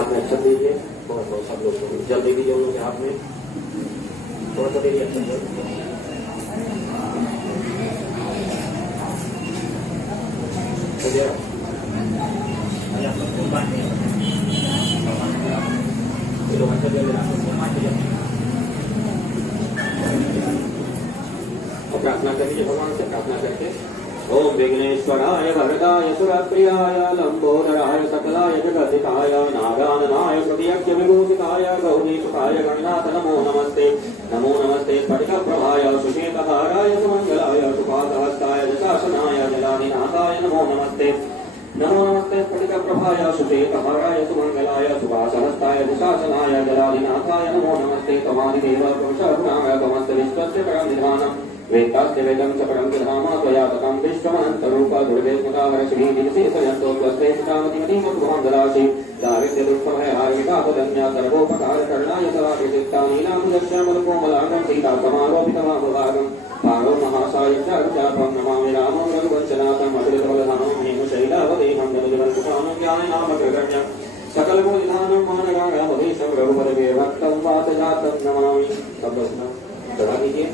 हाथ में अक्षत दीजिए, बहुत बहुत सब लोग जल दे दीजिए उनके हाथ में, थोड़ा सा दे दीजिए अक्षत। प्रार्थना कर लीजिए भगवान से, प्रार्थना करके ओम विघ्नेश्वराय वरदाय सुरप्रियाय लंबोदराय सकलाय जगदिकाय नागाननाय सुधियज्ञ विभूषिताय गौरीसुताय गणनाथ नमो नमस्ते। नमो नमस्ते स्फटिकप्रभाय सुषेतहाराय सुमंगलाय सुपादहस्ताय दशासनाय जलाधिनाथाय नमो नमस्ते। नमो नमस्ते स्फटिकप्रभाय सुषेतहाराय सुमंगलाय सुपादहस्ताय दशासनाय जलाधिनाथाय नमो नमस्ते। त्वमादिदेव पुरुषः त्वमस्य विश्वस्य परं निधानम् वेदास्ते वेदं च परं धामा त्वया ततं विश्वमनन्तरूप दुर्गेशमुदावर श्रीविशेषयन्तो त्वस्ते सुतामतिमतिमोहन्दराशि दारिद्र्यदुःखभयहारितापदन्या सर्वोपकारकरणाय सदा प्रसिद्धा नीलाम्बुदश्यामलकोमलाङ्गं सीतासमारोपितमाभुभागं पारो महासायिचारुचापं नमामि रामं रघुवंशनाथम् अतुलितबलधानं हेमशैलावदेहं जलजवल्कुशानं ज्ञाननामग्रगण्यं सकलबोधिधानं मानरागामधीशं रघुपदवे भक्तं वातजातं नमामि। चढ़ा दीजिए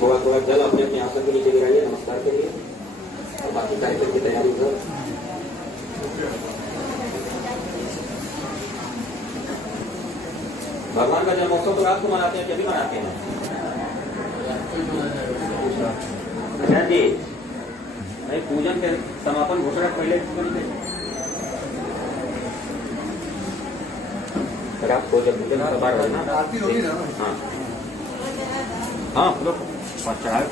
थोड़ा थोड़ा जल अपने अपने आसन के नीचे गिराइए, नमस्कार करिए और बाकी कार्यक्रम की तैयारी कर। भगवान का जन्मोत्सव तो रात को मनाते हैं, कभी मनाते हैं? अच्छा जी, पूजन के समापन घोषणा पहले रात को जब पूजन सभा रहना आरती होगी ना। हाँ हाँ लोग चढ़ाए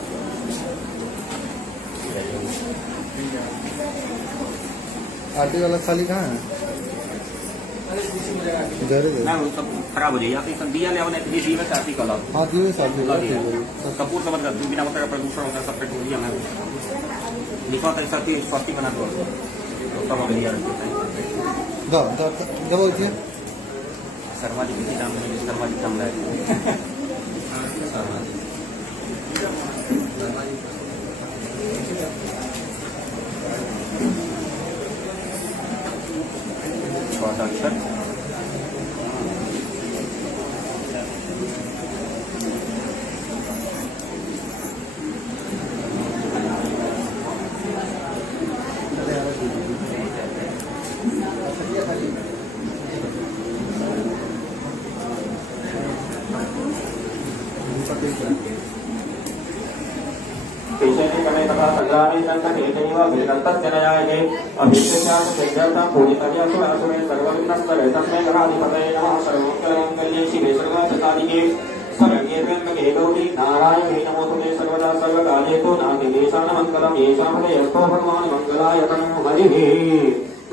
आरती वाला थाली कहाँ है? सब खराब हो जाएगी। आप दिया ले आने दिए में आरती कला। हाँ दिए साथ कपूर समझ कर बिना मतलब प्रदूषण होता है, सब पेट्रोलियम है निकलता है, साथी स्वास्थ्य बना दो तब जब सर्वाधिक किसी काम में सर्वाधिक काम लाए अक्षर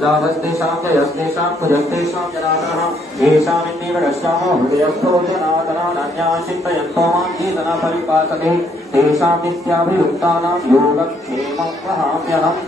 लाभस्तेषां जयस्तेषां कुजस्तेषां जनार्दनः येषामिन्नेव रश्यामो हृदयस्थो जनार्दनान्यान् चिन्तयन्तो मां चेतना परिपासते तेषां नित्याभियुक्तानां योगक्षेमं वहाम्यहम्।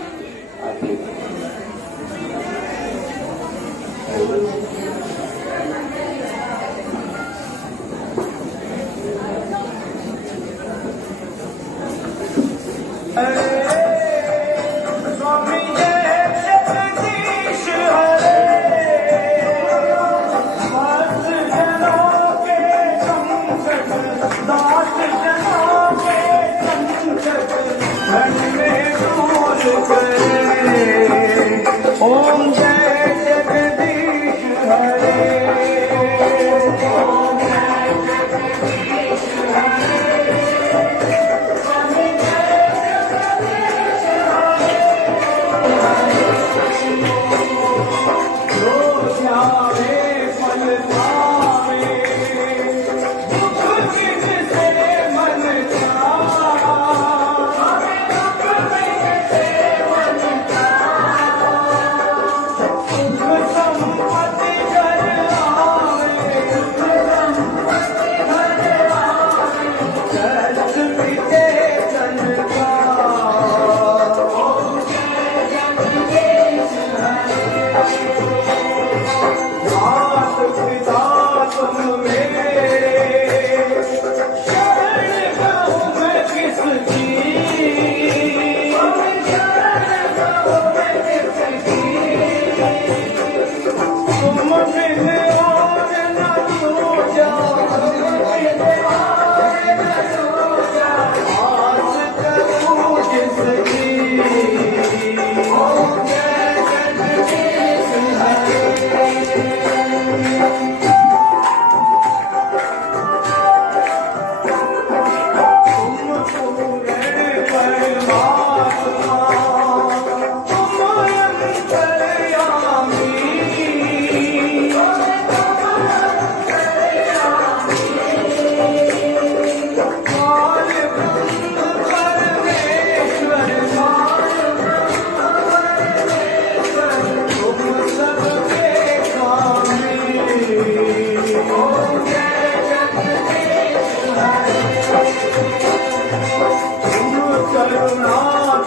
करुणा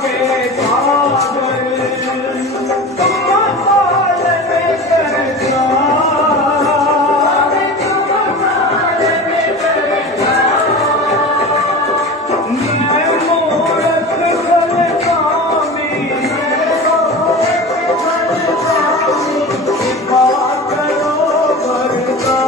के सागर पाल में करना मैं मूरत फल स्वामी कृपा करो भरता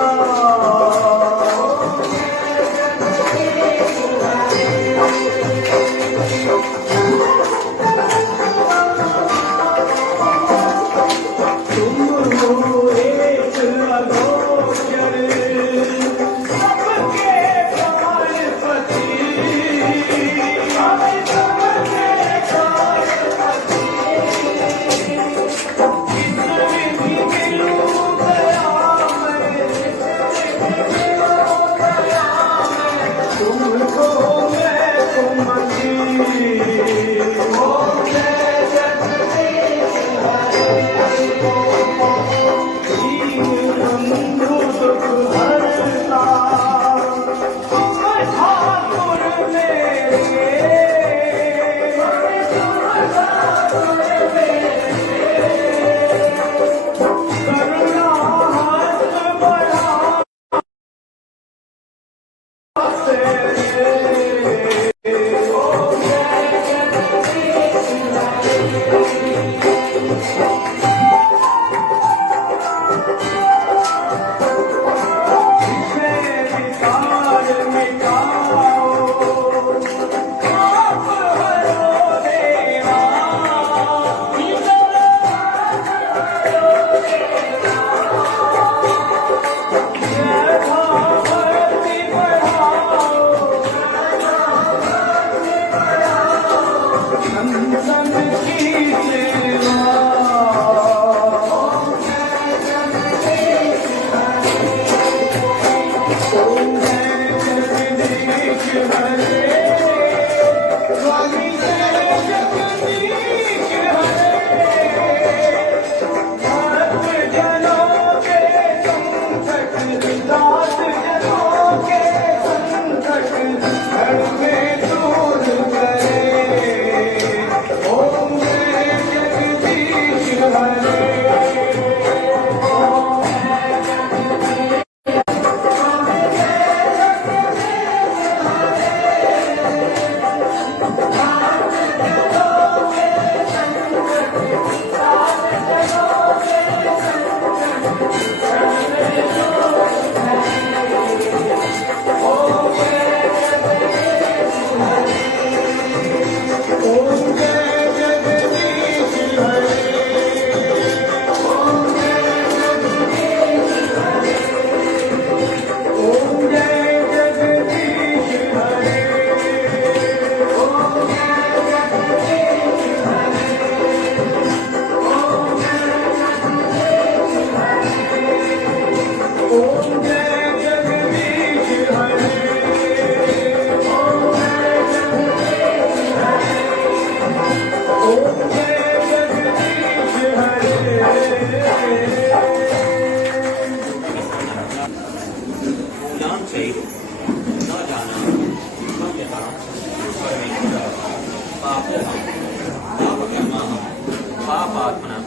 पापात्मना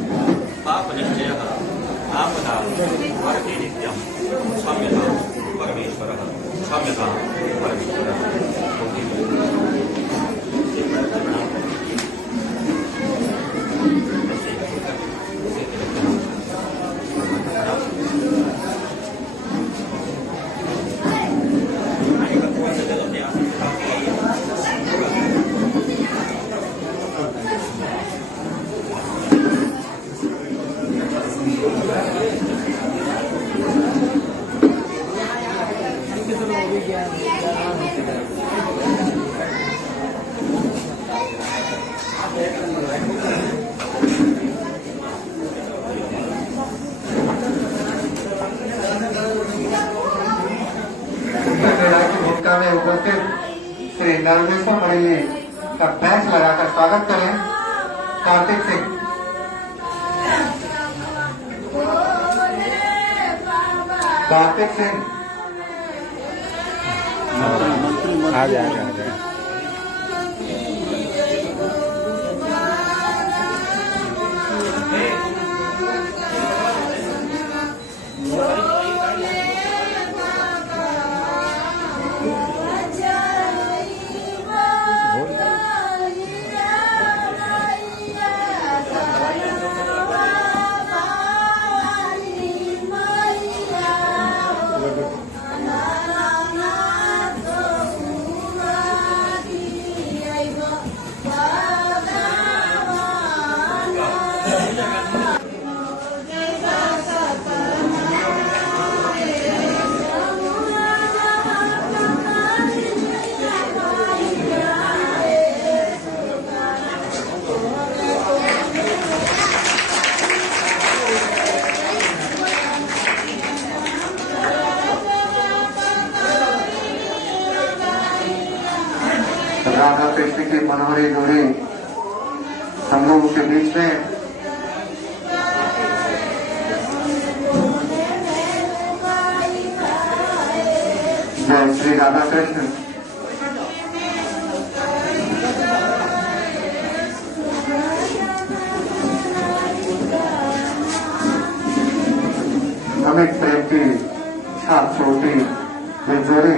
पापनिश्चयः आपदा वर्ति नित्यं क्षम्यतां परमेश्वरः क्षम्यतां परमेश्वरः। भूमिका में उपस्थित श्री नरवेश्वर मणि जी का बैंच लगाकर स्वागत करें। कार्तिक सिंह। कार्तिक सिंह आ गया। मनोहरी जोड़ी हम लोगों के बीच में। जय श्री राधा कृष्ण। अमित प्रेम की छाप छोटी ये जोड़ी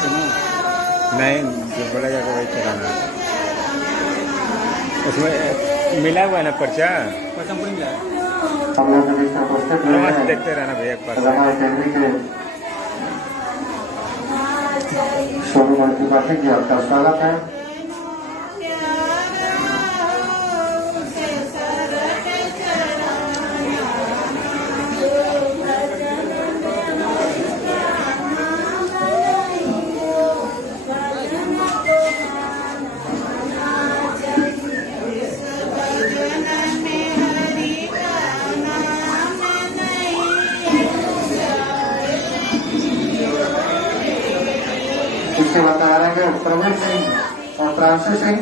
नहीं, जो बोलेगा तो वही चलाना। उसमें मिला हुआ है ना पर्चा? हम लोग के बीच में उपस्थित हुए मस्त हैं देखते रहना भैया एक बार। रमा अकेडमी के शोरूम मल्टीपार्टी की आपका स्वागत है। इसके बता रहे हैं प्रवीण सिंह और प्रांशु सिंह।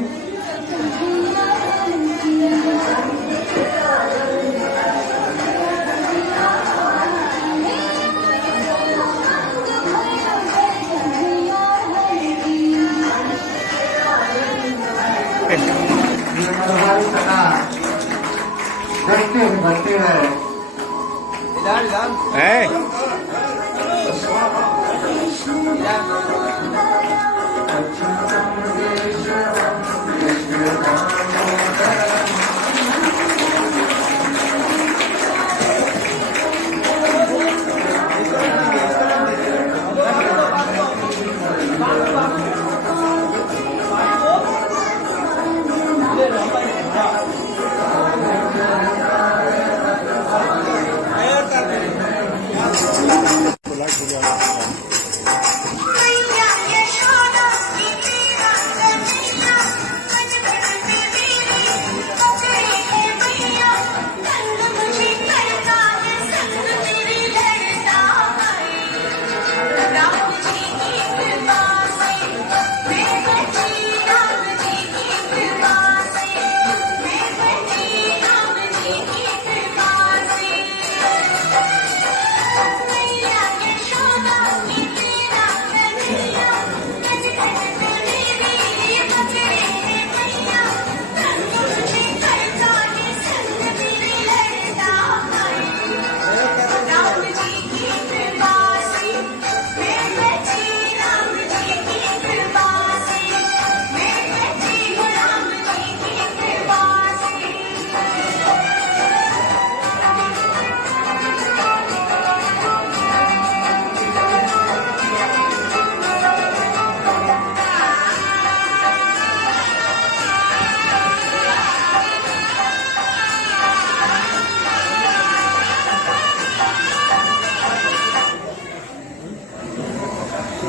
देखते हैं बनती है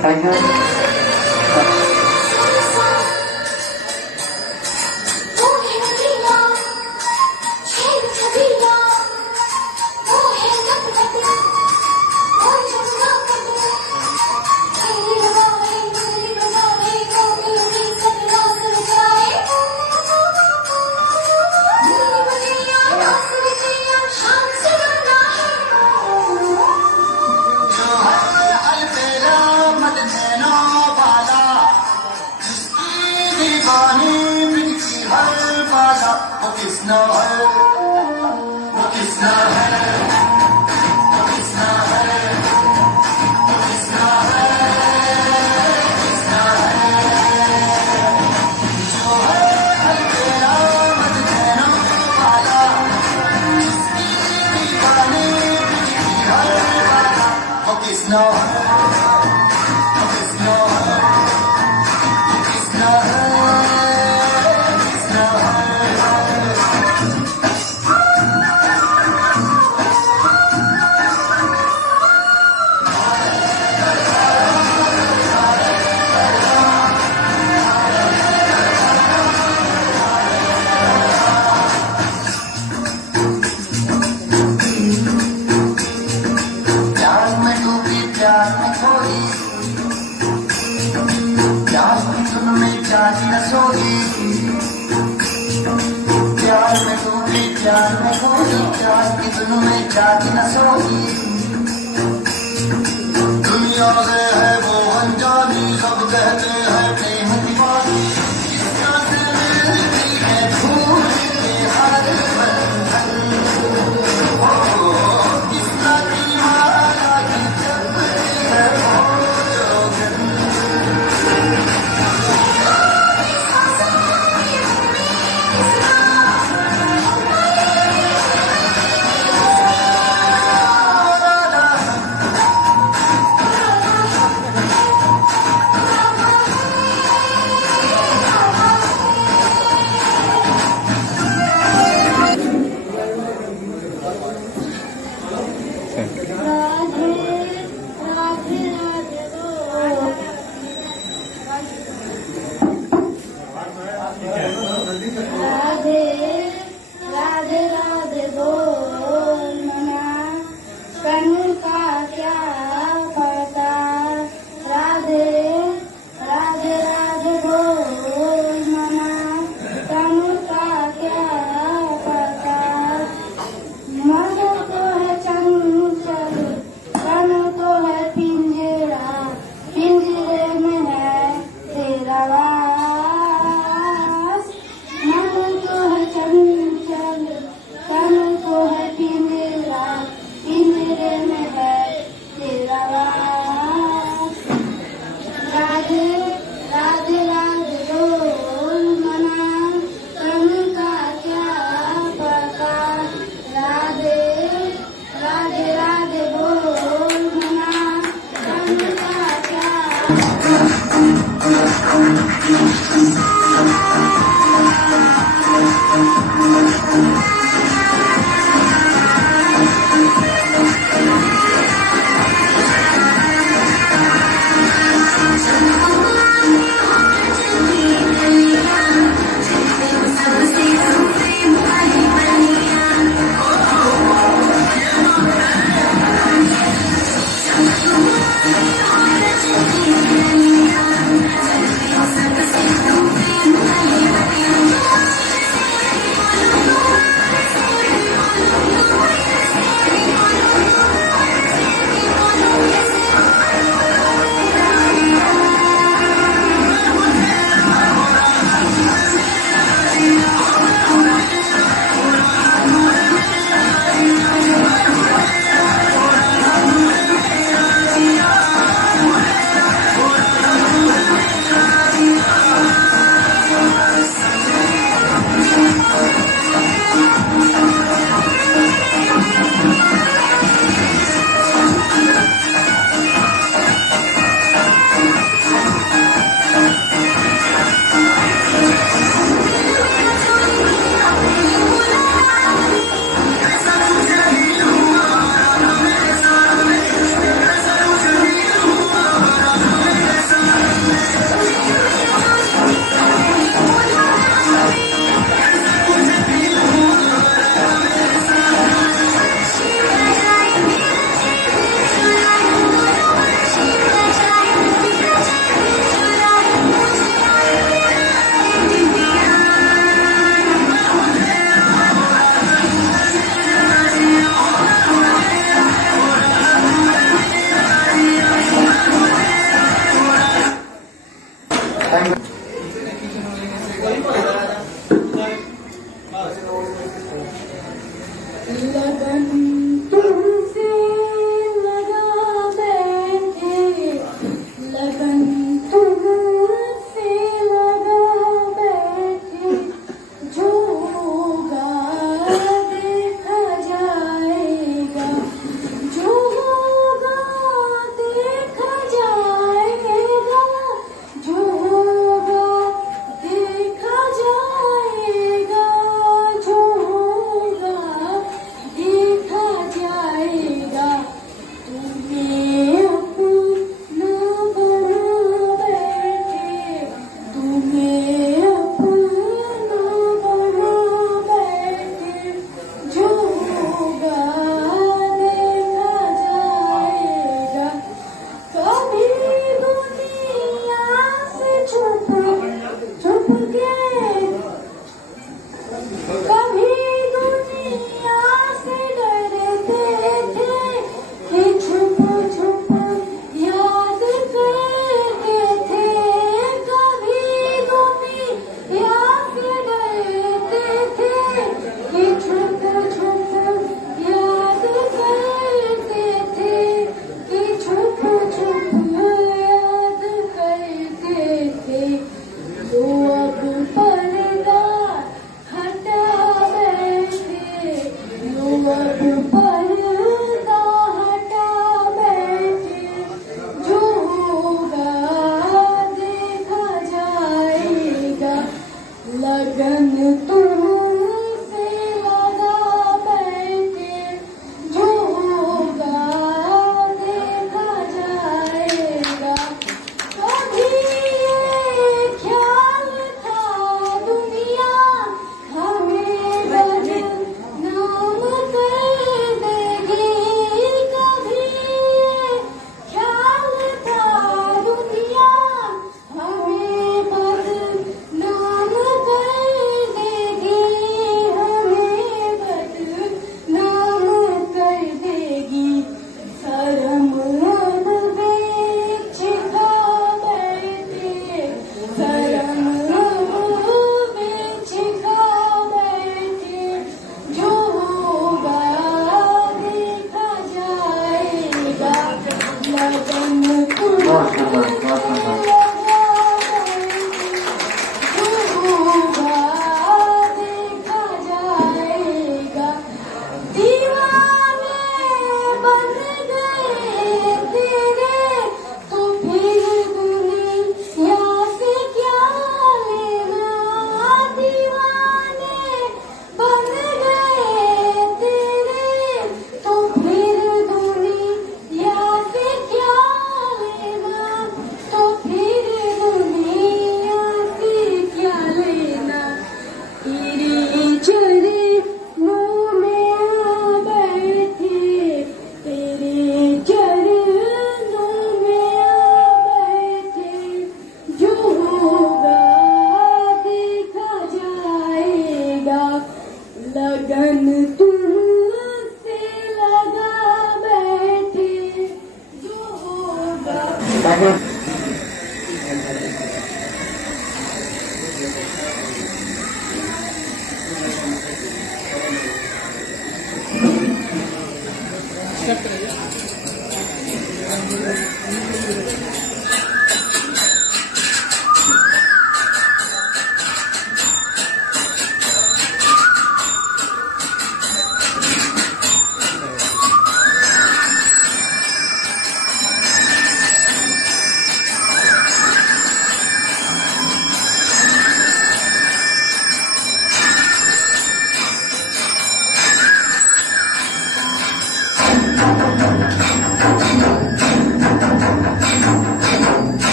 Thank you. दुनिया से है वो अनजानी, सब कहते हैं प्रेम दीवानी, इसका से मिलती है फूल के हर बंधन, इसका की माला की जपती है वो जोगन। लगन तुमसे लगा बैठे, लगन तुमसे लगा बैठे, जो होगा देखा जाएगा, जो होगा देखा जाएगा, जो होगा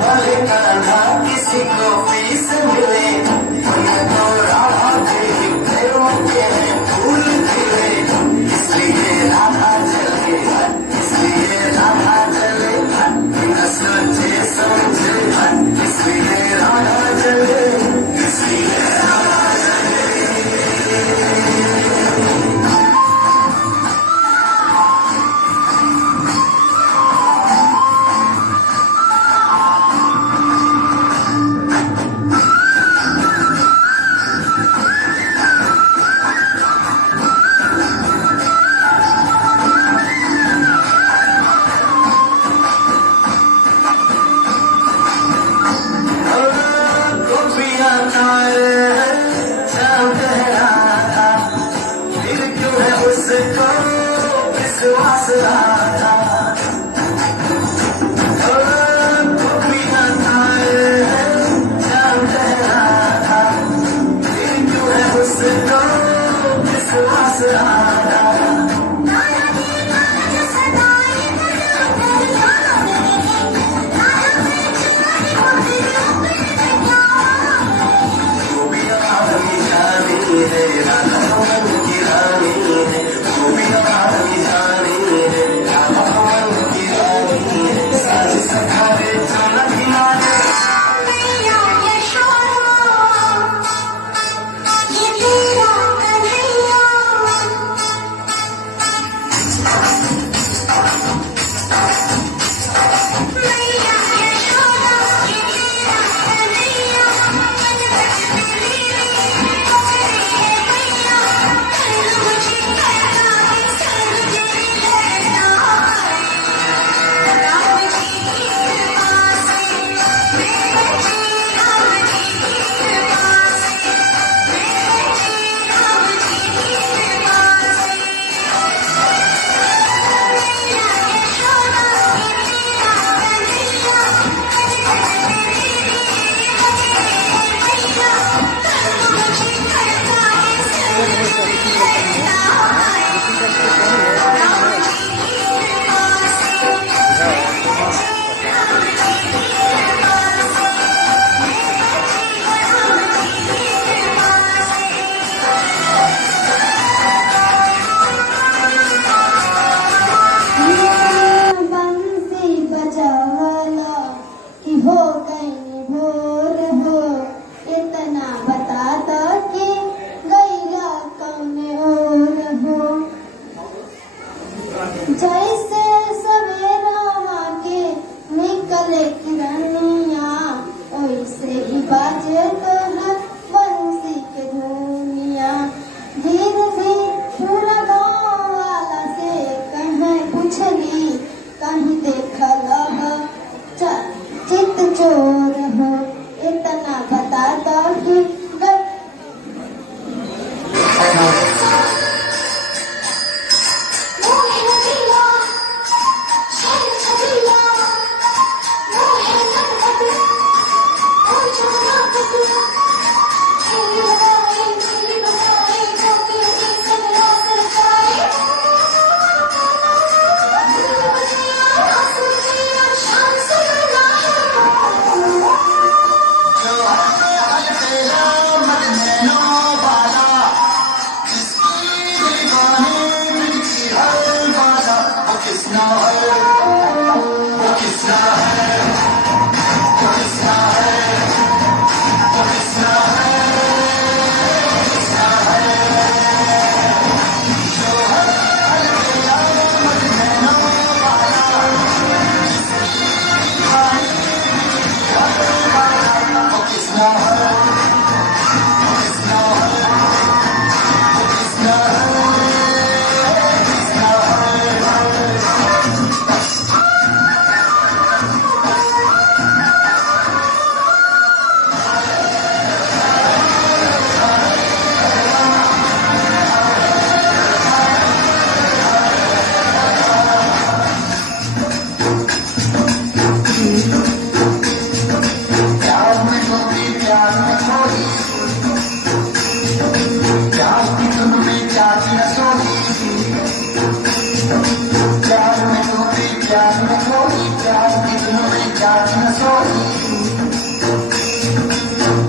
भले कान्हा किसी को फीस मिले उनको राधा देवी प्रेम के हैं फूल खिले इसलिए राधा चले इसलिए राधा चले बिना सोचे समझे इसलिए राधा चले इसलिए राधा चले विश्वास आता उसको विश्वास आता बंसी बजावला कि हो गई भोर हो इतना बता दो कि गैया कौन और हो जैसे सवेरा के निकले किरनिया वैसे ही बाजे तो है बंसी के धुनिया धीरे धीरे पूरा गाँव वाला से कहीं पूछली कहीं देखल हो चित चोर हो इतना बता दो कि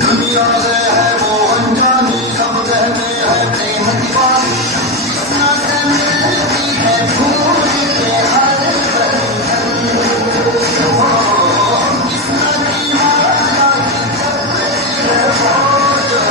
दुनिया से है वो अनजानी, सब कहते हैं प्रेम दीवानी, किस्ना से मिलती है भूल के हर बंधन। ओ, किस्ना की माया की करते हैं वो जो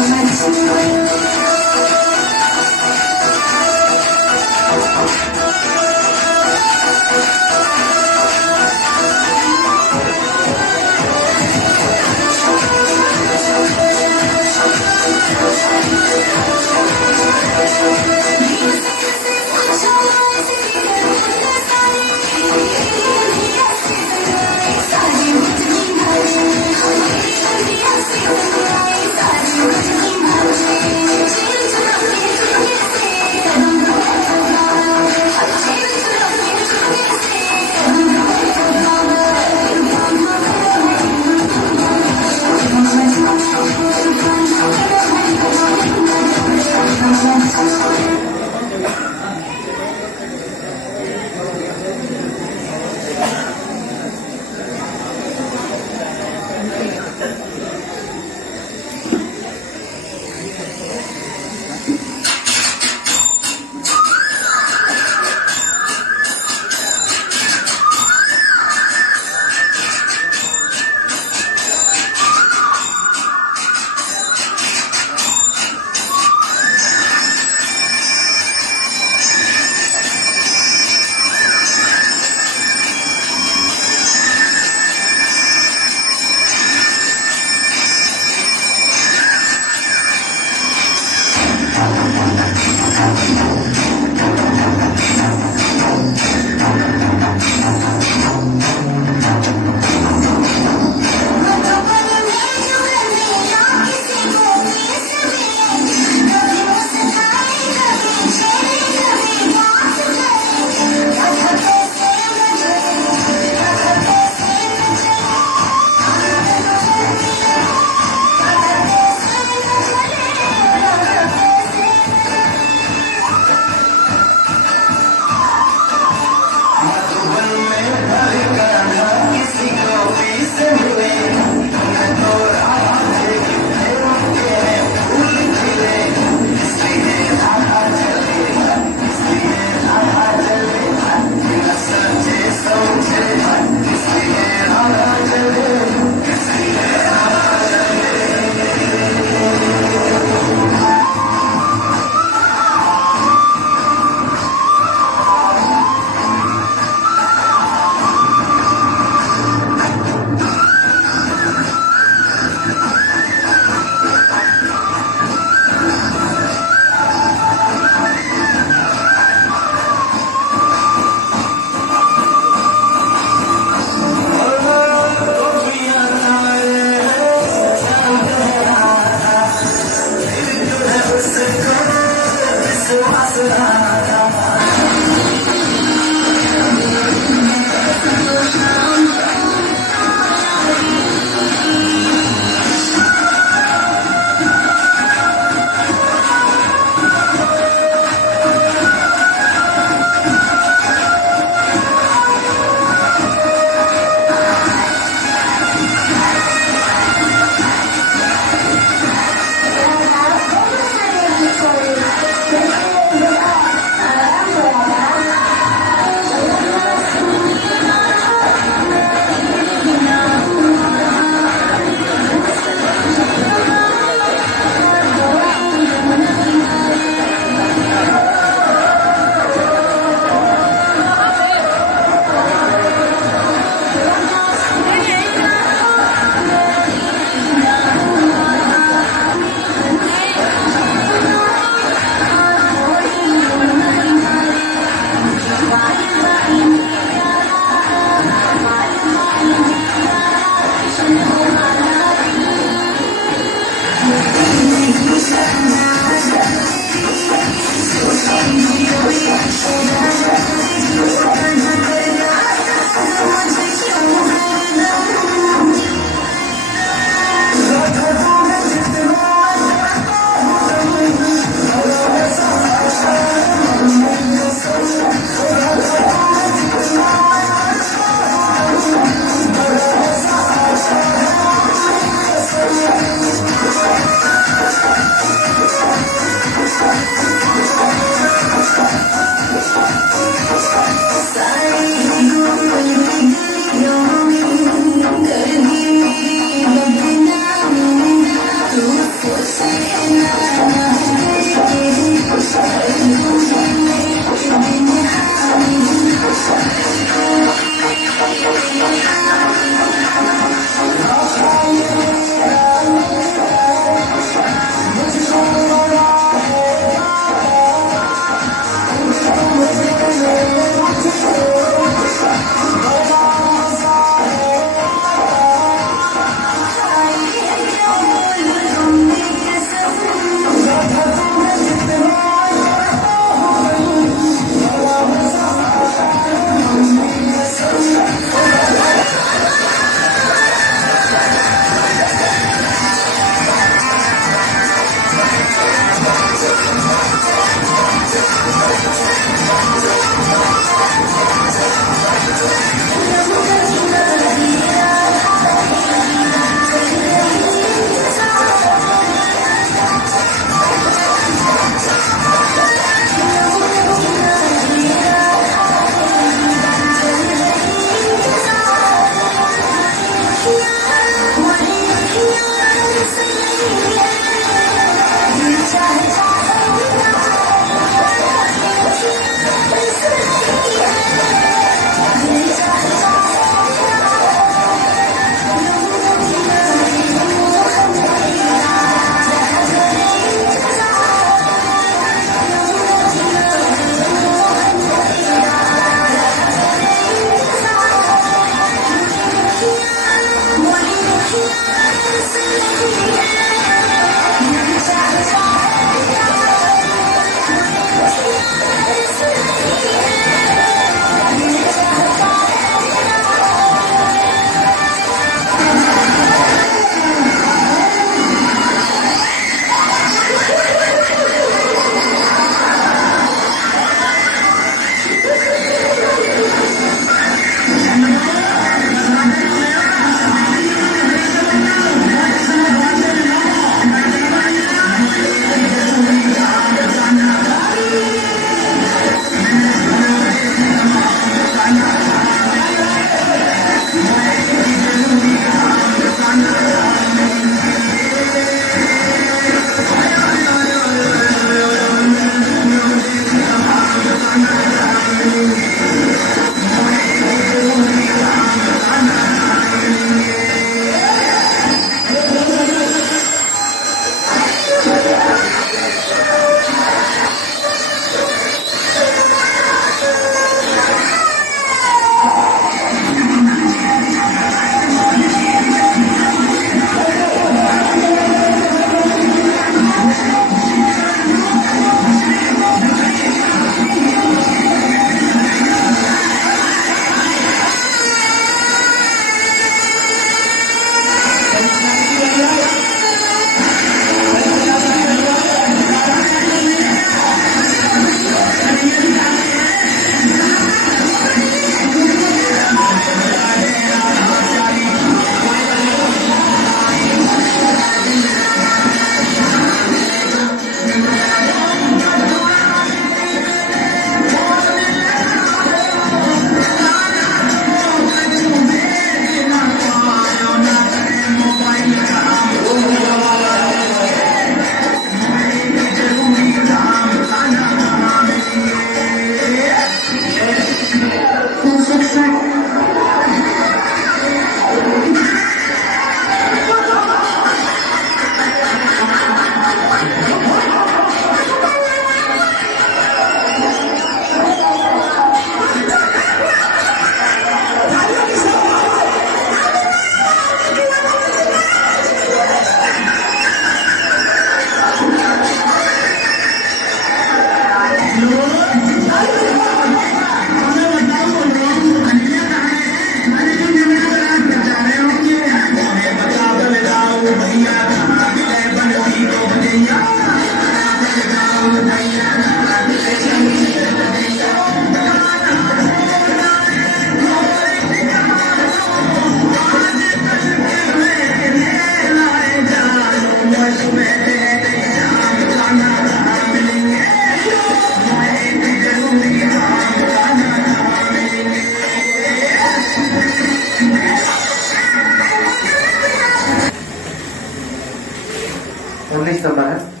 19 नंबर है।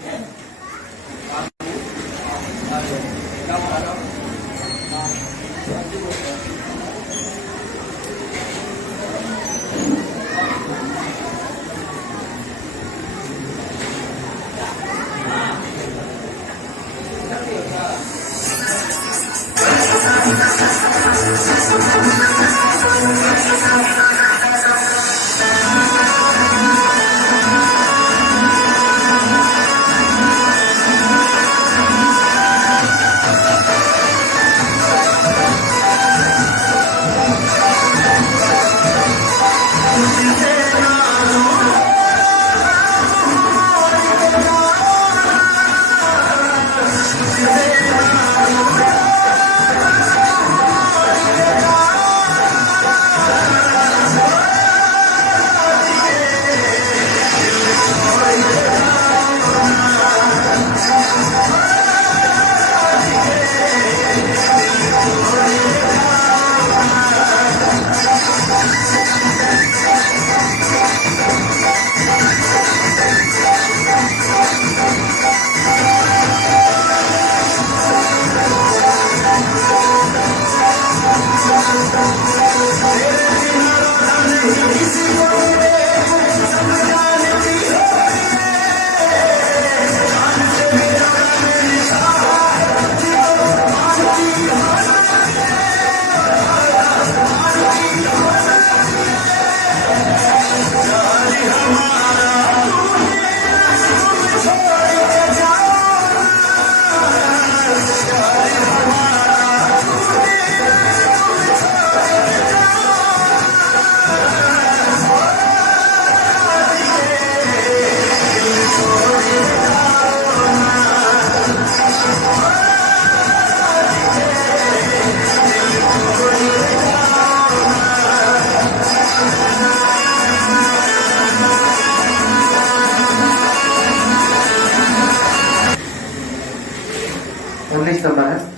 नंबर है।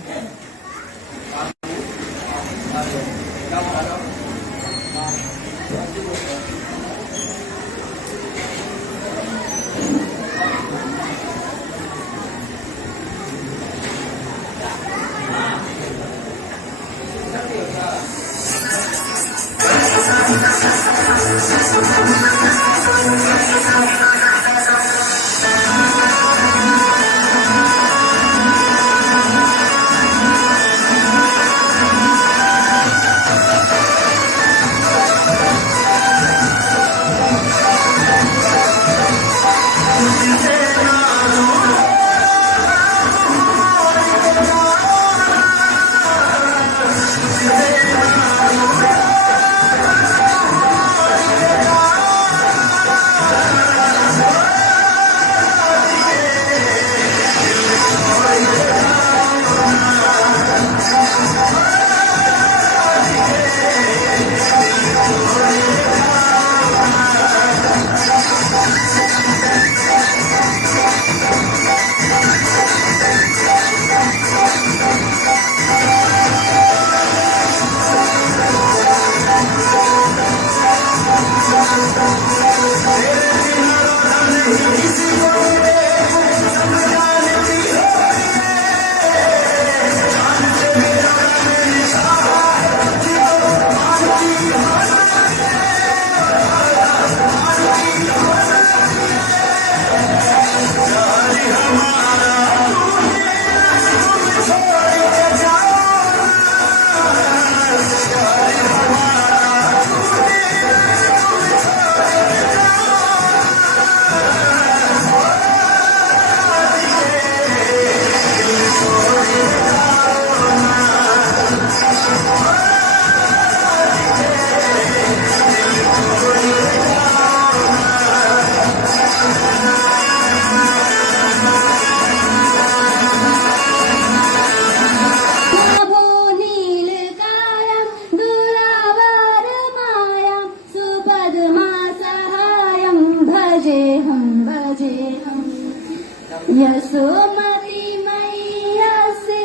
यशोमती मैया से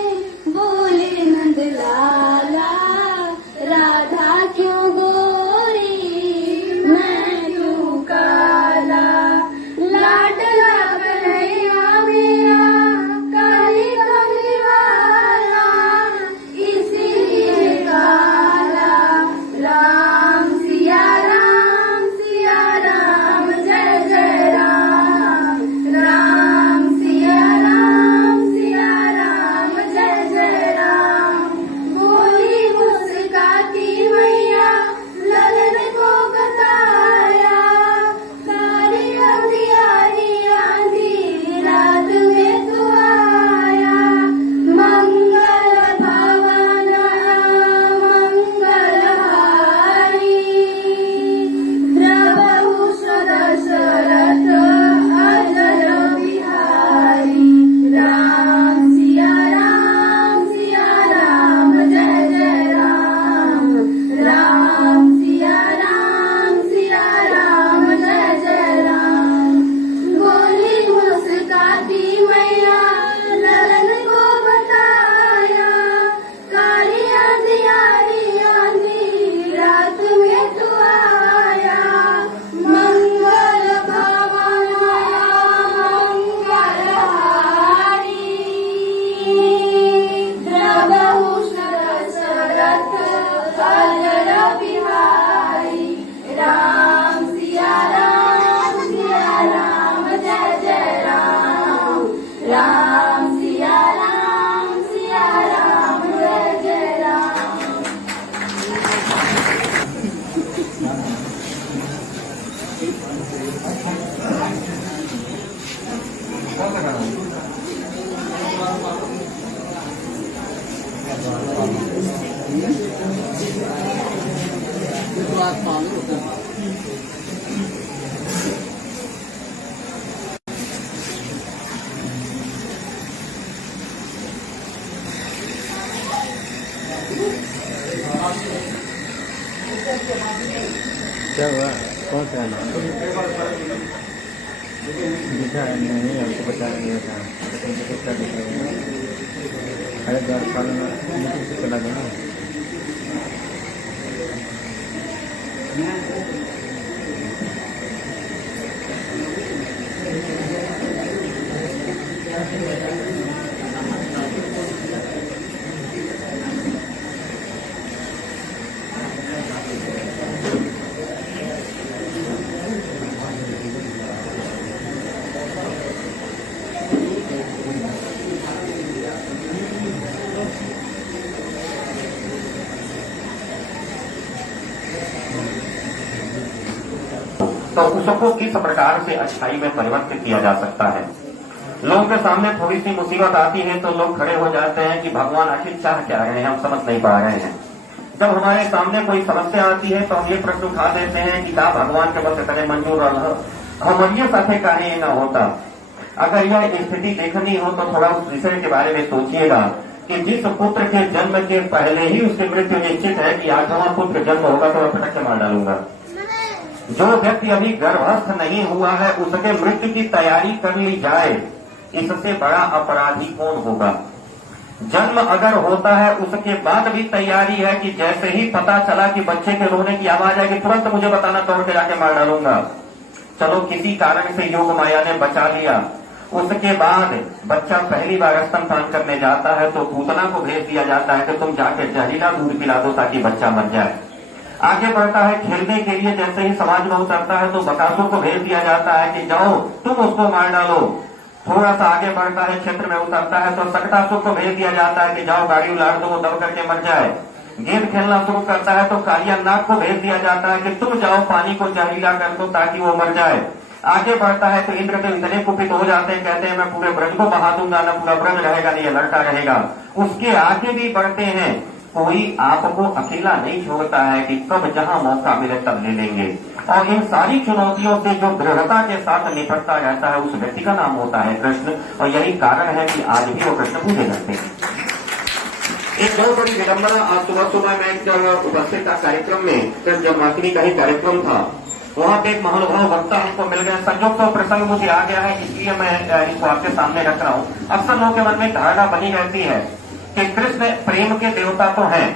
बोले नंद लाला, राधा क्यों गोरी मैं क्यों काला। लाडला कन्हैया मेरा काली कमली वाला, इसीलिए काला। राम सिया राम जय जय राम। राम सिया राम जय जय राम। बोली मुस्काती मैया ललन को बताया, सारी अंधियारी आंधी रात में तू आया। मंगल भवन मंगलहारी, द्रवहूष दशरथ अजर बिहारी। राम सिया राम जय जय राम। राम सिया राम जय जय राम। बोली मुस्काती मैया ललन को बताया, काली अंधियारी आंधी रात में तू आया। मंगल भवन मंगलहारी, द्रवहूष दशरथ अजर बिहारी। राम सिया राम जय जय राम। राम सिया राम जय जय राम। क्या हुआ? कौन सा है? दिखा नहीं, हमको पता नहीं था। क्या दिख रहा है? अरे 10 साल में मीटिंग से चला गया ना। तो उसको किस प्रकार से अच्छाई में परिवर्तित किया जा सकता है। लोगों के सामने थोड़ी सी मुसीबत आती है तो लोग खड़े हो जाते हैं कि भगवान आखिर चाह क्या रहे हैं, हम समझ नहीं पा रहे हैं। जब हमारे सामने कोई समस्या आती है तो हम ये प्रश्न उठा देते हैं कि क्या भगवान के बस करे मंजूर हमारे साथे कार्य न होता। अगर यह स्थिति देखनी हो तो थोड़ा उस विषय के बारे में सोचिएगा कि जिस पुत्र के जन्म के पहले ही उसकी मृत्यु निश्चित है कि 8वां पुत्र जन्म होगा तो मैं पटक के मार डालूंगा। जो व्यक्ति अभी गर्भस्थ नहीं हुआ है उसके मृत्यु की तैयारी कर ली जाए, इससे बड़ा अपराधी कौन होगा। जन्म अगर होता है उसके बाद भी तैयारी है कि जैसे ही पता चला कि बच्चे के रोने की आवाज आएगी तुरंत मुझे बताना, तोड़ के जाके मार डालूंगा। चलो किसी कारण से योग माया ने बचा लिया, उसके बाद बच्चा पहली बार स्तनपान करने जाता है तो पूतना को भेज दिया जाता है कि तुम जाके जहरीला दूध पिला दो ताकि बच्चा मर जाए। आगे बढ़ता है खेलने के लिए, जैसे ही समाज में उतरता है तो बकासुर को भेज दिया जाता है कि जाओ तुम उसको मार डालो। थोड़ा सा आगे बढ़ता है, क्षेत्र में उतरता है तो सकटासुर को भेज दिया जाता है कि जाओ गाड़ी उलाट दो, वो दब करके मर जाए। गेंद खेलना शुरू करता है तो कालिया नाग को भेज दिया जाता है कि तुम जाओ पानी को जहरीला कर दो ताकि वो मर जाए। आगे बढ़ता है तो इंद्र तो इतने कुपित हो जाते हैं, कहते हैं मैं पूरे ब्रज को बहा दूंगा, न पूरा ब्रज रहेगा न ये लड़का रहेगा। उसके आगे भी बढ़ते हैं, कोई आपको अकेला नहीं छोड़ता है कि कब जहां मौका मिले तब ले लेंगे। और इन सारी चुनौतियों से जो दृढ़ता के साथ निपटता रहता है उस व्यक्ति का नाम होता है कृष्ण। और यही कारण है कि आज भी वो कृष्ण पूजे जाते हैं। एक बहुत बड़ी विडंबना, आज सुबह सुबह मैं उपस्थित था कार्यक्रम में, कृष्ण जन्माष्टमी का ही कार्यक्रम था वहां पे एक महानुभाव वक्ता हमको मिल गए। संयोग तो प्रसंग मुझे आ गया है, इसलिए मैं इसको आपके सामने रख रहा हूँ। अक्सर लोगों के मन में धारणा बनी रहती है कि कृष्ण प्रेम के देवता तो हैं,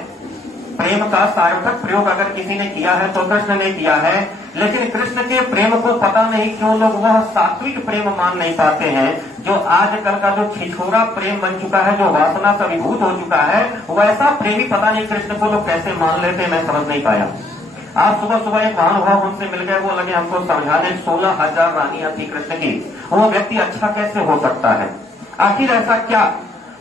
प्रेम का सार्थक प्रयोग अगर किसी ने किया है तो कृष्ण ने किया है, लेकिन कृष्ण के प्रेम को पता नहीं क्यों लोग वह सात्विक प्रेम मान नहीं पाते हैं। जो आजकल का जो छिछोरा प्रेम बन चुका है, जो वासना से अभिभूत हो चुका है, वैसा प्रेमी पता नहीं कृष्ण को लोग कैसे मान लेते, मैं समझ नहीं पाया। आज सुबह सुबह एक महानुभाव हमसे मिल गए, वो लगे हमको समझाने 16,000 रानियां थी कृष्ण की, वो व्यक्ति अच्छा कैसे हो सकता है, आखिर ऐसा क्या।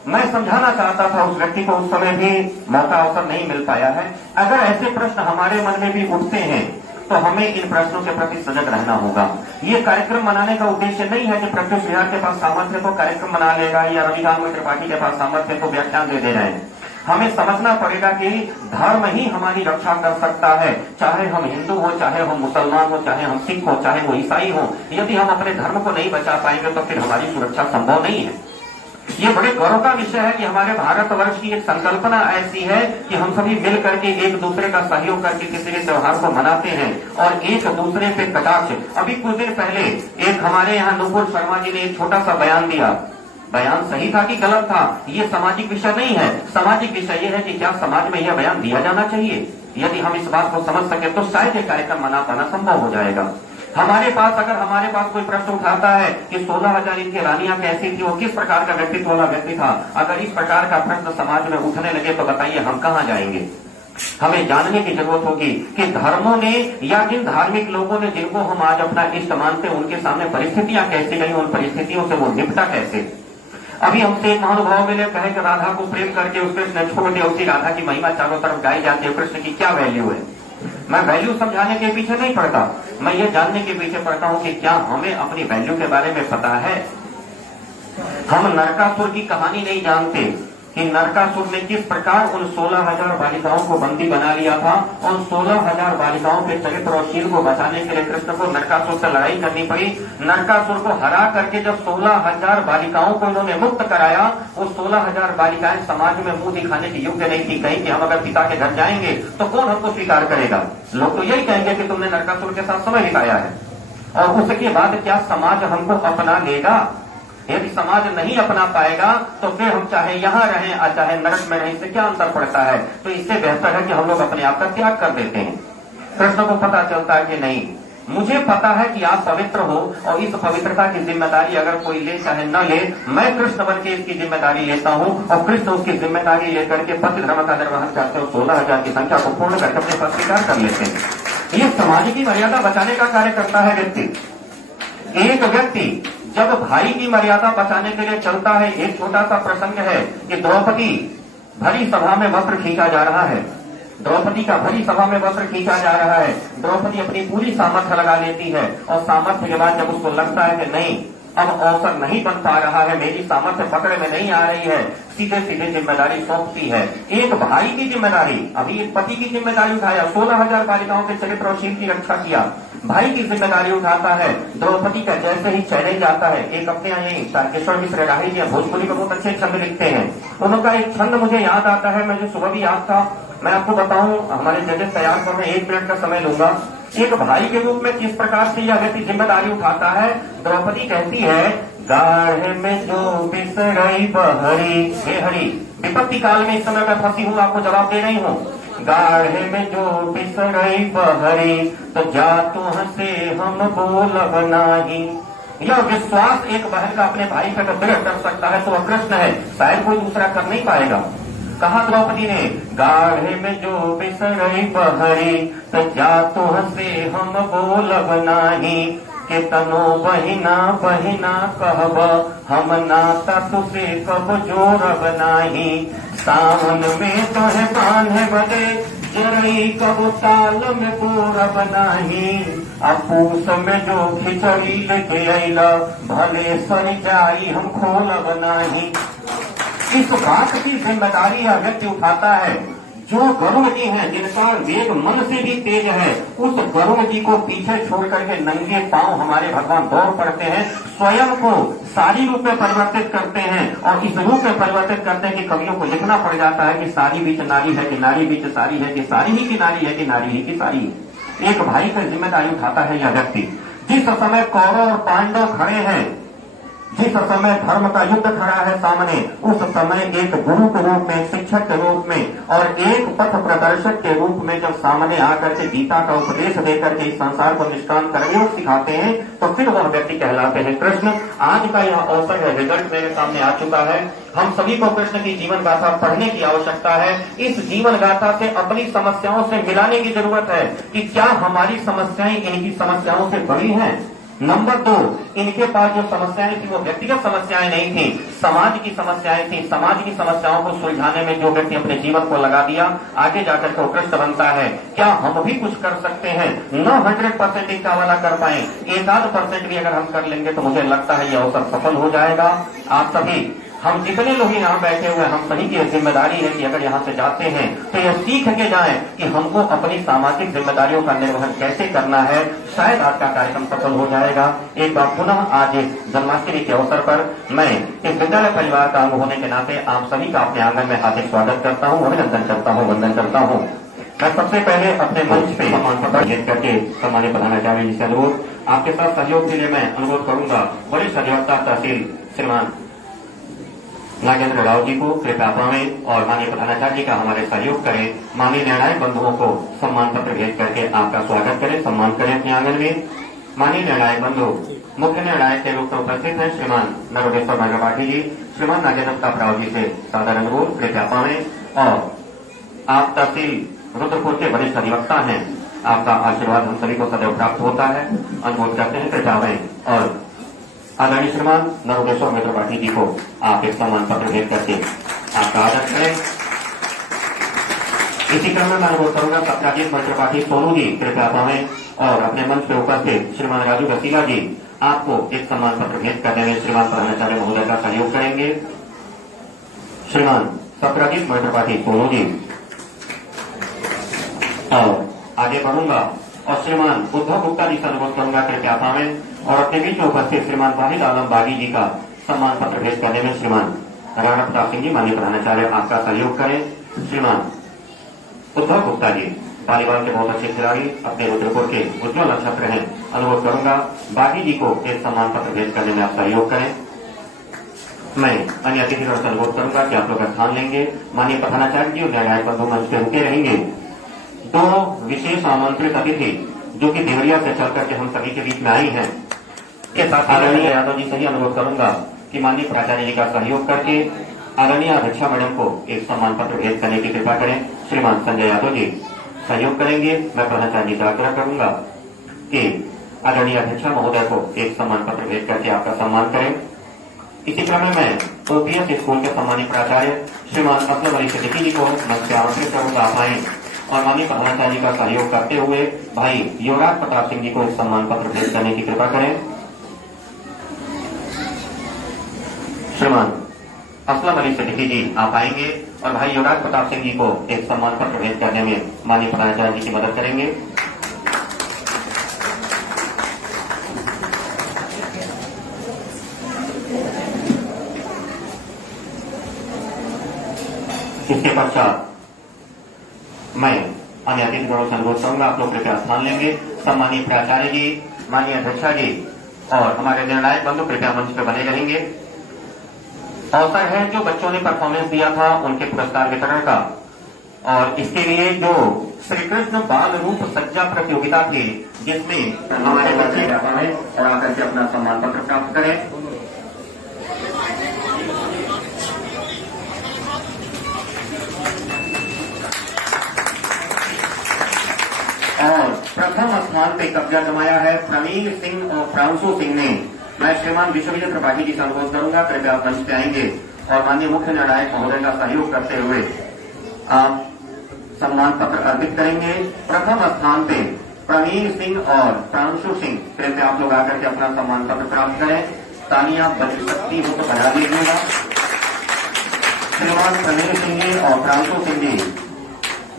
मैं समझाना चाहता था उस व्यक्ति को, उस समय भी मौका अवसर नहीं मिल पाया है। अगर ऐसे प्रश्न हमारे मन में भी उठते हैं तो हमें इन प्रश्नों के प्रति सजग रहना होगा। ये कार्यक्रम मनाने का उद्देश्य नहीं है कि प्रत्युष विहार के पास सामर्थ्य तो कार्यक्रम मना लेगा, या रविकांत त्रिपाठी के पास सामर्थ्य तो व्याख्यान दे रहे हैं। हमें समझना पड़ेगा कि धर्म ही हमारी रक्षा कर सकता है, चाहे हम हिंदू हो, चाहे हम मुसलमान हो, चाहे हम सिख हो, चाहे वो ईसाई हो। यदि हम अपने धर्म को नहीं बचा पाएंगे तो फिर हमारी सुरक्षा संभव नहीं है। ये बड़े गौरव का विषय है कि हमारे भारतवर्ष की एक संकल्पना ऐसी है कि हम सभी मिल करके एक दूसरे का सहयोग करके किसी भी त्योहार को मनाते हैं और एक दूसरे पे कटाक्ष। अभी कुछ दिन पहले एक हमारे यहाँ नुपुर शर्मा जी ने एक छोटा सा बयान दिया। बयान सही था कि गलत था, ये सामाजिक विषय नहीं है। सामाजिक विषय ये है कि क्या समाज में यह बयान दिया जाना चाहिए। यदि हम इस बात को समझ सके तो शायद ये कार्यक्रम मना पाना संभव हो जाएगा। हमारे पास अगर हमारे पास कोई प्रश्न उठाता है कि 16,000 इनकी रानियां कैसी थी, वो किस प्रकार का व्यक्तित्व वाला व्यक्ति था, अगर इस प्रकार का प्रश्न समाज में उठने लगे तो बताइए हम कहां जाएंगे। हमें जानने की जरूरत होगी कि धर्मों ने या जिन धार्मिक लोगों ने जिनको हम आज अपना इष्ट मानते हैं उनके सामने परिस्थितियां कैसी गई, उन परिस्थितियों से वो निपटा कैसे। अभी हमसे एक महानुभाव मिले, कहे कि राधा को प्रेम करके उस कृष्ण ने छोड़ दिया, उसी राधा की महिमा चारों तरफ गाई जाती है, कृष्ण की क्या वैल्यू है। मैं वैल्यू समझाने के पीछे नहीं पड़ता, मैं ये जानने के पीछे पड़ता हूं कि क्या हमें अपनी वैल्यू के बारे में पता है। हम नरकासुर की कहानी नहीं जानते कि नरकासुर ने किस प्रकार उन 16,000 बालिकाओं को बंदी बना लिया था और 16,000 बालिकाओं के चरित्र और शील को बचाने के लिए कृष्ण को नरकासुर से लड़ाई करनी पड़ी। नरकासुर को हरा करके जब 16,000 बालिकाओं को इन्होंने मुक्त कराया, वो 16,000 बालिकाएं समाज में मुंह दिखाने की योग्य नहीं थी। कहीं कि हम अगर पिता के घर जाएंगे तो कौन हमको स्वीकार करेगा। लोग तो यही कहेंगे कि तुमने नरकासुर के साथ समय बिताया है। और उसके बाद क्या समाज हमको अपना लेगा। यदि समाज नहीं अपना पाएगा तो फिर हम चाहे यहाँ रहें और चाहे नरक में रहें, इससे क्या अंतर पड़ता है। तो इससे बेहतर है कि हम लोग अपने आप का त्याग कर देते हैं। कृष्ण को पता चलता है कि नहीं, मुझे पता है कि आप पवित्र हो और इस पवित्रता की जिम्मेदारी अगर कोई ले चाहे न ले, मैं कृष्ण बन के इसकी जिम्मेदारी लेता हूँ और कृष्ण उसकी जिम्मेदारी लेकर के पति धर्म का निर्वहन करते हो 16,000 की संख्या को पूर्ण करके अपने पद स्वीकार कर लेते हैं। ये समाज की मर्यादा बचाने का कार्य करता है व्यक्ति। एक व्यक्ति जब भाई की मर्यादा बचाने के लिए चलता है, एक छोटा सा प्रसंग है कि द्रौपदी भरी सभा में वस्त्र खींचा जा रहा है, द्रौपदी का भरी सभा में वस्त्र खींचा जा रहा है। द्रौपदी अपनी पूरी सामर्थ्य लगा लेती है और सामर्थ्य के बाद जब उसको लगता है कि नहीं अब अवसर नहीं बन पा रहा है, मेरी सामर्थ्य पकड़ में नहीं आ रही है, सीधे सीधे जिम्मेदारी सौंपती है। एक भाई की जिम्मेदारी, अभी एक पति की जिम्मेदारी उठाया, 16,000 बालिकाओं के चरित्र और शील की रक्षा किया, भाई की जिम्मेदारी उठाता है। द्रौपदी का जैसे ही चैलेंज आता है, एक अपने यहाँ यही तारकेश्वर मिश्र राही जी भोजपुरी में बहुत अच्छे छंद लिखते हैं, उनका एक छंद मुझे याद आता है, मुझे सुबह भी याद था, मैं आपको बताऊं, हमारे जजेस तैयार करने 1 मिनट का समय लूंगा। एक भाई के रूप में किस प्रकार से यह व्यक्ति जिम्मेदारी उठाता है। द्रौपदी कहती है, गाढ़ में जो बिसरई बहरी, हे हरि, विपत्ति काल में इस समय मैं फंसी हूँ, आपको जवाब दे रही हूँ। गाढ़े में जो बिसरई बहरी तो जा तू हंसे हम बोलब नाही। यह विश्वास एक बहन का अपने भाई पे दृढ़ कर सकता है तो वह कृष्ण है, शायद कोई दूसरा कर नहीं पाएगा। कहा द्रौपदी ने, गाढ़े में जो बिसरई बहरी तो जा तू हंसे हम बोलब नाही। के तनो बहिना बहिना कहब हम नाता तुसे कब जोरब नाही। सावन में तो है बांधे बदे जरई कब ताल में पूरब नाही। अपूस में जो खिचड़ी लेके अइला भले सर जाई हम खोलब नाही। इस बात की जिम्मेदारी यह व्यक्ति उठाता है। जो गरुड़ जी हैं, जिनका वेग मन से भी तेज है, उस गरुड़ जी को पीछे छोड़ करके नंगे पांव हमारे भगवान दौड़ पड़ते हैं, स्वयं को सारी रूप में परिवर्तित करते हैं और इस रूप में परिवर्तित करते हैं कि कवियों को लिखना पड़ जाता है कि सारी बीच नारी है कि नारी बीच सारी है कि सारी ही की नारी है कि नारी ही की सारी है। एक भाई की जिम्मेदारी उठाता है यह व्यक्ति। जिस समय कौरव और पांडव खड़े हैं, जिस समय धर्म का युद्ध खड़ा है सामने, उस समय एक गुरु के रूप में, शिक्षक के रूप में और एक पथ प्रदर्शक के रूप में जब सामने आकर के गीता का उपदेश देकर के इस संसार को निष्काम कर्मयोग सिखाते हैं, तो फिर वह व्यक्ति कहलाते हैं कृष्ण। आज का यह अवसर है, रिजल्ट मेरे सामने आ चुका है। हम सभी को कृष्ण की जीवन गाथा पढ़ने की आवश्यकता है। इस जीवन गाथा से अपनी समस्याओं से मिलाने की जरूरत है कि क्या हमारी समस्याएं इनकी समस्याओं से बड़ी हैं। नंबर 2, इनके पास जो समस्याएं थी वो व्यक्तिगत समस्याएं नहीं थी, समाज की समस्याएं थी। समाज की समस्याओं को सुलझाने में जो व्यक्ति अपने जीवन को लगा दिया, आगे जाकर के उत्कृष्ट बनता है। क्या हम भी कुछ कर सकते हैं? न 100% इनका वाला कर पाए, 1-8% भी अगर हम कर लेंगे तो मुझे लगता है यह अवसर सफल हो जाएगा। आप सभी, हम जितने लोग यहाँ बैठे हुए, हम सभी की जिम्मेदारी है कि अगर यहाँ से जाते हैं तो यह सीख के जाएं कि हमको अपनी सामाजिक जिम्मेदारियों का निर्वहन कैसे करना है। शायद आज का कार्यक्रम सफल हो जाएगा। एक बार पुनः आज इस जन्माष्टमी के अवसर पर मैं इस विद्यालय परिवार का अंग होने के नाते आप सभी का अपने आंगन में हार्दिक स्वागत करता हूँ, अभिनंदन करता हूँ, वंदन करता हूँ। मैं सबसे पहले अपने मंच पे सम्मान पत्र भेंट करके सम्मानित प्रधानाचार्य जी से अनुरोध, आपके साथ सहयोग के लिए मैं अनुरोध करूंगा वरिष्ठ अधिवक्ता तहसील श्रीमान नागेंद्र राव जी को कृपया पावें और माननीय प्रधानाचार्य जी का हमारे सहयोग करें। माननीय निर्णायक बंधुओं को सम्मान पत्र भेंट करके आपका स्वागत करें, सम्मान करें अपने आंगन में। माननीय निर्णायक बंधु, मुख्य निर्णायक के रूप में उपस्थित हैं श्रीमान नरोडेश्वर मैग्रपाठी जी, श्रीमान नागेंद्र प्रताप राव जी से सादर अनुरोध, कृपया पावें। और आप तहसील रुद्रपुर के वरिष्ठ अधिवक्ता हैं, आपका आशीर्वाद हम सभी को सदैव प्राप्त होता है, अनुरोध करते हैं, कृपया आवें। और आदरणीय श्रीमान नरोडेश्वर मैग्रपाठी जी को आप एक सम्मान पत्र भेंट करके आपका आदर करें। इसी क्रम में मैं अनुरोध करूंगा सत्याजीत मैग्रपाठी सोनू जी, कृपया पावें और अपने मंच पर उपस्थित श्रीमान राजू रसीला जी आपको एक सम्मान पत्र भेंट करने में श्रीमान प्रधानाचार्य महोदय का सहयोग करेंगे। श्रीमान सत्याजीत मैग्रपाठी सोनू जी, और आगे बढ़ूंगा और श्रीमान उद्धव गुप्ता जी से अनुरोध करूंगा, कृपया पावें और अपने बीच में उपस्थित श्रीमान वाहिद आलम बागी जी का सम्मान पत्र भेंट करने में श्रीमान राणा प्रताप सिंह जी माननीय प्रधानाचार्य आपका सहयोग करें। श्रीमान उद्धव गुप्ता जी वॉलीबॉल के बहुत अच्छे खिलाड़ी, अपने रुद्रपुर के उज्ज्वल नक्षत्र हैं, अनुरोध करूंगा बागी जी को एक सम्मान पत्र भेंट करने में आप सहयोग करें। मैं अन्य अतिथियों से अनुरोध करूंगा कि आप लोग स्थान लेंगे। माननीय प्रधानाचार्य जी और न्यायालय बंधु मंच पे रुके रहेंगे। 2 विशेष आमंत्रित अतिथि जो कि देवरिया से चल करके हम सभी के बीच में आई हैं, के साथ आदरणीय यादव जी से ही अनुरोध करूंगा कि माननीय प्राचार्य जी का सहयोग करके आदरणीय अध्यक्षा मैडम को एक सम्मान पत्र भेंट करने की कृपा करें। श्रीमान संजय यादव जी सहयोग करेंगे। मैं प्रधानाचार्य जी से आग्रह करूंगा कि आदरणीय अध्यक्षा महोदय को एक सम्मान पत्र भेंट करके आपका सम्मान करें। इसी क्रम में मैं ओपीएस स्कूल के सम्मानित प्राचार्य श्रीमान असलम अली सिद्दीकी जी को मंच से आमंत्रित करूंगा, आप आए और माननीय प्रधानाचार्य जी का सहयोग करते हुए भाई युवराज प्रताप सिंह जी को एक सम्मान पत्र भेंट करने की कृपा करें। श्रीमान असलम अली सिद्दीकी जी आप आएंगे और भाई युवराज प्रताप सिंह जी को एक सम्मान पत्र भेंट करने में माननीय प्रधानाचार्य जी की मदद करेंगे। इसके पश्चात मैं अन्य अतिथिगणों से अनुरोध करूंगा, आप लोग कृपया स्थान लेंगे। सम्मानीय प्राचार्य जी, माननीय अध्यक्षा जी और हमारे निर्णायक बंधु कृपया मंच पर बने रहेंगे। अवसर है जो बच्चों ने परफॉर्मेंस दिया था उनके पुरस्कार वितरण का, और इसके लिए जो श्री कृष्ण बाल रूप सज्जा प्रतियोगिता थी जिसमें हमारे बच्चे और आकर के अपना सम्मान पत्र प्राप्त करें। और प्रथम स्थान पे कब्जा जमाया है प्रवीण सिंह और प्रांशु सिंह ने। मैं श्रीमान विश्वविजय त्रिपाठी जी से अनुरोध करूंगा, कृपया आप मंच पे आएंगे और माननीय मुख्य निर्णायक महोदय का सहयोग करते हुए आप सम्मान पत्र अर्पित करेंगे। प्रथम स्थान पे प्रवीण सिंह और प्रांशु सिंह, कृपया आप लोग आकर के अपना सम्मान पत्र प्राप्त करें। तालियां बज सकती हो तो बजा दीजिएगा। श्रीमान प्रवीण सिंह जी और प्रांशु सिंह जी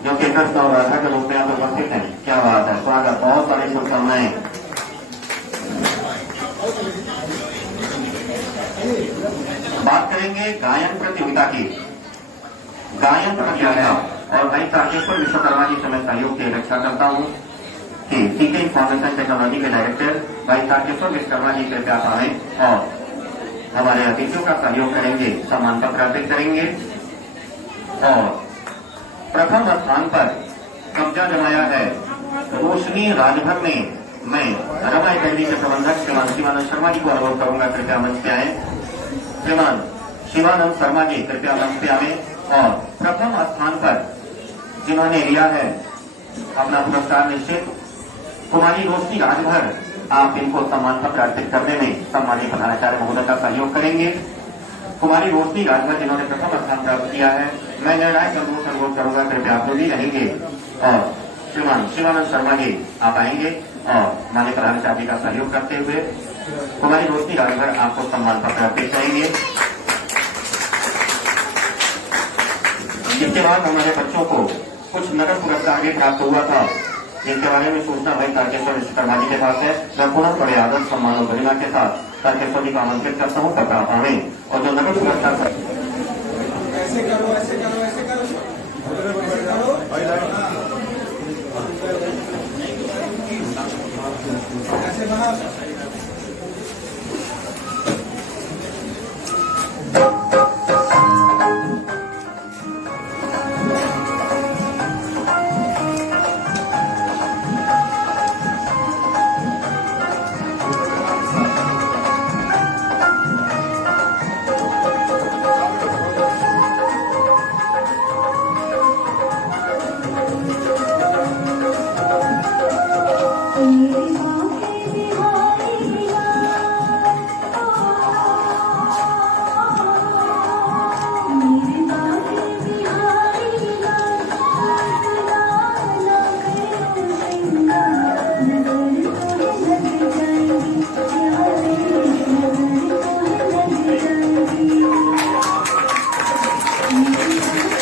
जो कि कृष्ण और राधा के रूप में आप उपस्थित हैं, क्या बात है, स्वागत, बहुत सारी शुभकामनाएं। बात करेंगे गायन प्रतियोगिता की। गायन प्रतियोगिता और भाई तारकेश्वर विश्वकर्मा जी से मैं सहयोग की अपेक्षा करता हूं के टीके इंफॉर्मेशन टेक्नोलॉजी के डायरेक्टर भाई तारकेश्वर विश्वकर्मा जी कृपया आए और हमारे अतिथियों का सहयोग करेंगे, सम्मान पत्र अर्पित करेंगे। और प्रथम स्थान पर कब्जा जमाया है रोशनी राजभर ने। मैं रमा एकेडमी के प्रबंधक श्रीमान शिवानंद शर्मा जी को अनुरोध करूंगा, कृपया मंच पे आए। श्रीमान शिवानंद शर्मा जी कृपया मंच पे आए। और प्रथम स्थान पर जिन्होंने लिया है अपना पुरस्कार निश्चित, कुमारी रोशनी राजभर, आप इनको सम्मान पत्र अर्पित करने में सम्मानित प्रधानाचार्य महोदय का सहयोग करेंगे। कुमारी रोशनी राजभर जिन्होंने प्रथम स्थान प्राप्त किया है, मैं निर्णायक अनुरोध करूंगा, कृपया आप भी रहेंगे। और श्रीमान शिवानंद शर्मा जी आप आएंगे और माननीय प्रधानाचार्य जी का सहयोग करते हुए कुमारी रोशनी राजभर आपको सम्मान पत्र अर्पित करेंगे। इसके बाद हमारे बच्चों को कुछ नगद पुरस्कार भी प्राप्त हुआ था, जिनके बारे में सूचना भाई तारकेश्वर विश्वकर्मा जी के पास है। मैं पुनः बड़े आदर सम्मान और गरिमा के साथ तारकेश्वर जी को आमंत्रित करता हूँ, तथा आप आए और जो नगद पुरस्कार ऐसे करो, ऐसे करो, ऐसे करो, ऐसे करो।